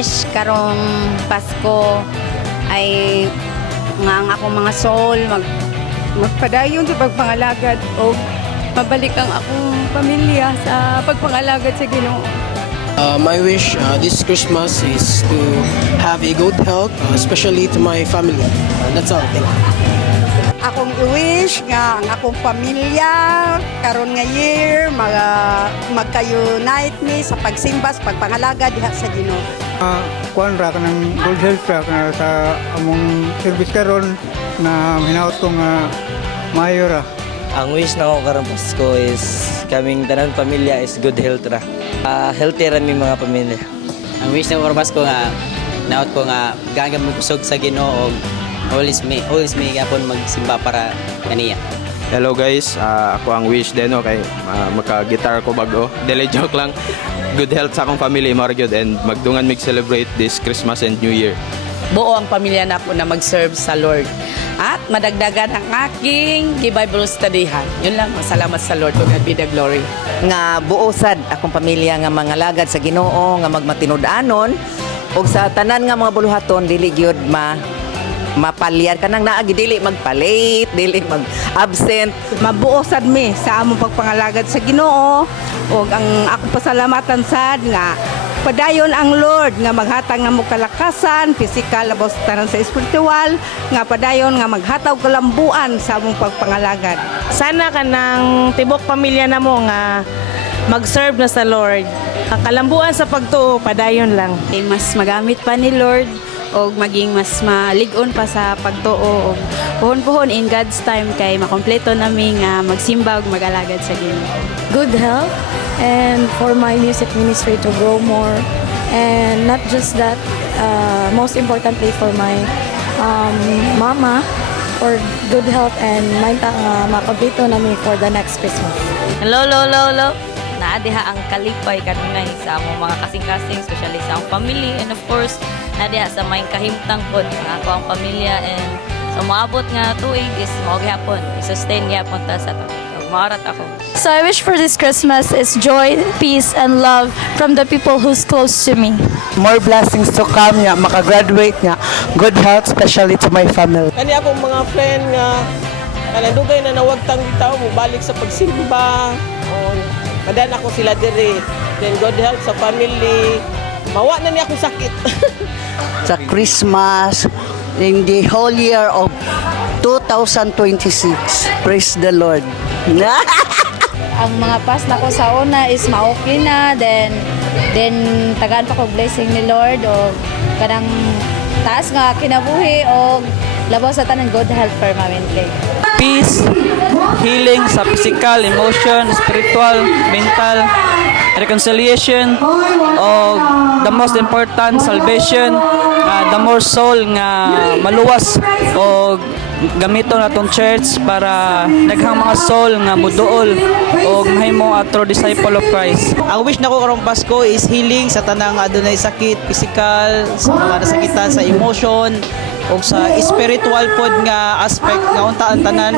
wish karong Pasko ay nga ang akong mga soul magpadayon sa pagpangalagad o mabalik ang akong pamilya sa pagpangalagad sa Ginoo. My wish this Christmas is to have a good health, especially to my family. That's all. Thank you. Akong wish nga ang akong pamilya karon nga year magka-unite ni sa pagsimba sa pagpangalaga diha sa Ginoo. Kuan ra kanang good health ra kana sa among service karon na hinaot ko nga maayo ra. Ang wish na ako karong Pasko is kaming tanan pamilya is good health ra. Healthy ra mi mga pamilya. Ang wish na karong Pasko nga naot ko nga gagam mo kusog sa Ginoo og always may gapon magsimba para kaniya. Hello guys, ako ang wish din okay, magka-guitar ko bago. Dili joke lang. Good health sa akong family mo gyud and magdungan mig celebrate this Christmas and New Year. Buo ang pamilya na po na mag-serve sa Lord. At madagdagan ang aking Bible studyhan. Yun lang, salamat sa Lord. To God be the glory. Nga buo sad akong pamilya nga mangalagad sa Ginoo nga magmatinud-anon ug sa tanan nga mga buluhaton dili gyud mapalyan kanang naagi dili magpalit, dili mag-absent. Mabuo sad mi sa among pagpangalagad sa Ginoo ug ang akong pasalamatan sad nga padayon ang Lord nga maghatag nga mo kalakasan, physical labos tanan sa spiritual, nga padayon nga maghatag kalambuan sa among pagpangalagad. Sana kanang tibok pamilya na mo nga mag-serve na sa Lord. Ang kalambuan sa pagtuo, padayon lang. Mas magamit pa ni Lord o maging mas malig-on pa sa pagtuo o puhon-puhon in God's time kay makompleto nami nga magsimba ug mag-alagad sa Ginoo. Good health and for my music ministry to grow more, and not just that, most importantly for my mama for good health and makompleto nami for the next Christmas. Hello. Naadiha ang kalipay kanunay sa among mga kasing-kasing, especially sa among family, and of course naadiha sa may kahimtang pod nga ako ang pamilya, and sa moabot nga tuig is mao gyapon i-sustain gyapon ta sa to. Maarat ako. So I wish for this Christmas is joy, peace, and love from the people who's close to me. More blessings to come nga makagraduate nga good health, especially to my family. Kani akong mga friend nga kanadugay na nawagtang tao mo balik sa pagsimba o kadan ako sila diri, then good health sa family, mawa na niya akong sakit. Sa Christmas in the whole year of 2026, praise the Lord. Ang mga pass na ko sa una is ma-okay na, then tagaan pa ko blessing ni Lord o kanang taas nga kinabuhi o labaw sa tanan good health permanently. Peace, healing sa physical, emotion, spiritual, mental, reconciliation, o the most important, salvation, the more soul nga maluwas o gamito na tong church para daghang mga soul nga muduol o mahimo a true disciple of Christ. Ang wish nako karong Pasko is healing sa tanang adunay sakit, physical, sa mga nasakitan sa emotion, o sa spiritual pod nga aspect nga unta ang tanan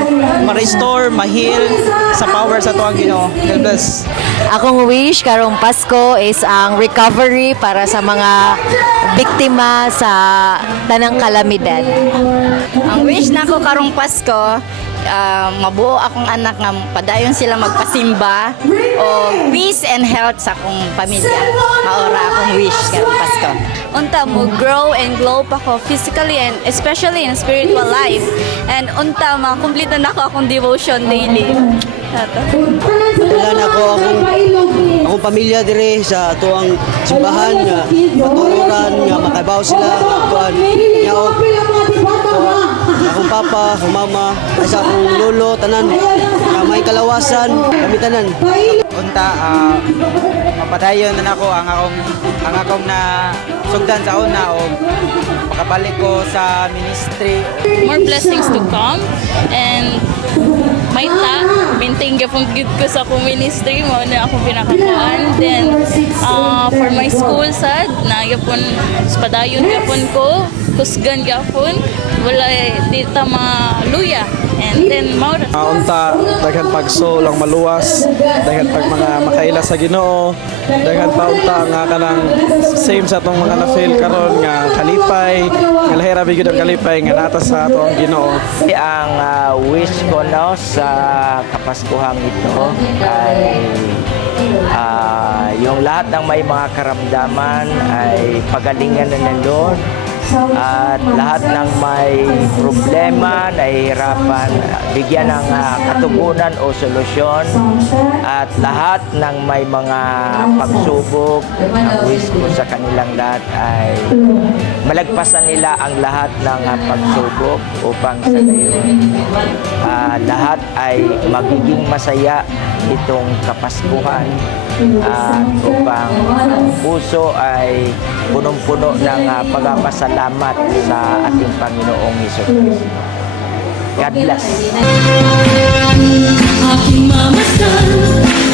ma-restore, ma-heal sa power sa tuang Ginoo. God bless. Akong wish karong Pasko is ang recovery para sa mga biktima sa tanang kalamidad. Ang wish nako karong Pasko mabuo akong anak nga padayon sila magpasimba o peace and health sa akong pamilya. Maora akong wish karong Pasko. Unta mo grow and glow pa ko physically and especially in spiritual life. And unta makumpleto na ko akong devotion daily. Wala na ko akong pamilya dire sa tuang simbahan nga matulungan nga makabaw sila kuan nga akong papa, akong mama, sa akong lolo, tanan may kalawasan, kami tanan. Unta mapadayon na nako ang akong na sugdan sa una o makabalik ko sa ministry. More blessings to come, and may maintain gyapon gid ko sa akong ministry mo na akong pinakakuan. Then for my school sad na yapon padayon gapon ko kusgan gapon wala di ta maluya and then more Unta, daghan pagso lang maluwas, daghan pag mga makaila sa Ginoo, daghan pa unta nga kanang same sa atong mga na-feel karon nga kalipay, nga lahira bigod ang kalipay nga nata sa atong Ginoo. Ang wish ko no sa Kapaskuhang ito ay yung lahat ng may mga karamdaman ay pagalingan na ng Lord at lahat ng may problema, nahihirapan, bigyan ng katugunan o solusyon at lahat ng may mga pagsubok, ang wish ko sa kanilang lahat ay malagpasan nila ang lahat ng pagsubok upang sa gayon lahat ay magiging masaya itong Kapaskuhan at upang ang puso ay punong-puno ng pagpapasalamat sa ating Panginoong Hesukristo. God bless. Aking mamasdan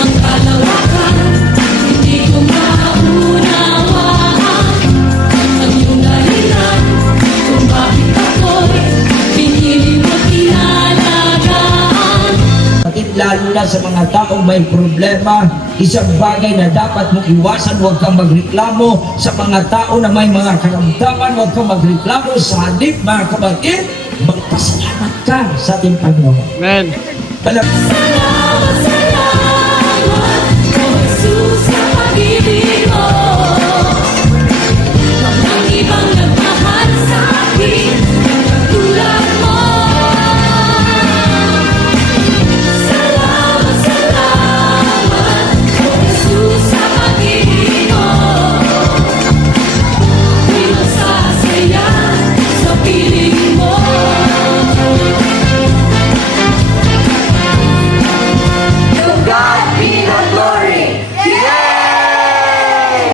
ang kalawakan, hindi ko maunawaan ang iyong dahilan kung bakit ako'y pinili mo tinalagaan. Lalo na sa mga taong may problema, isang bagay na dapat mong iwasan, huwag kang magreklamo sa mga tao na may mga karamdaman, huwag kang magreklamo sa halip, mga kapatid, magpasalamat ka sa ating Panginoon. Amen.